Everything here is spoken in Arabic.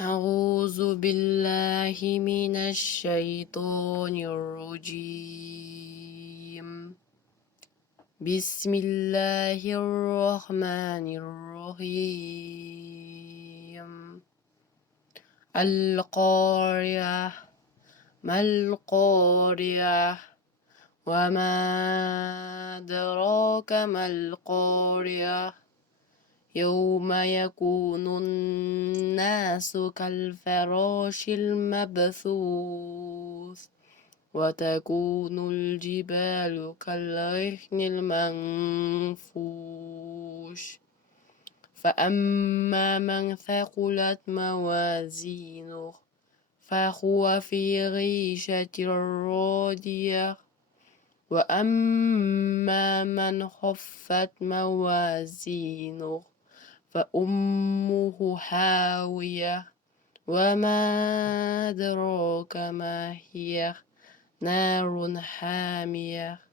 أعوذ بالله من الشيطان الرجيم. بسم الله الرحمن الرحيم. القارعة، ما القارعة، وما أدراك ما القارعة. يوم يكون الناس كالفراش المبثوث وتكون الجبال كالعهن المنفوش. فأما من ثقلت موازينه فهو في عيشة راضية. وأما من خفت موازينه فأمه هاوية. وما أدراك ما هي، نار حامية.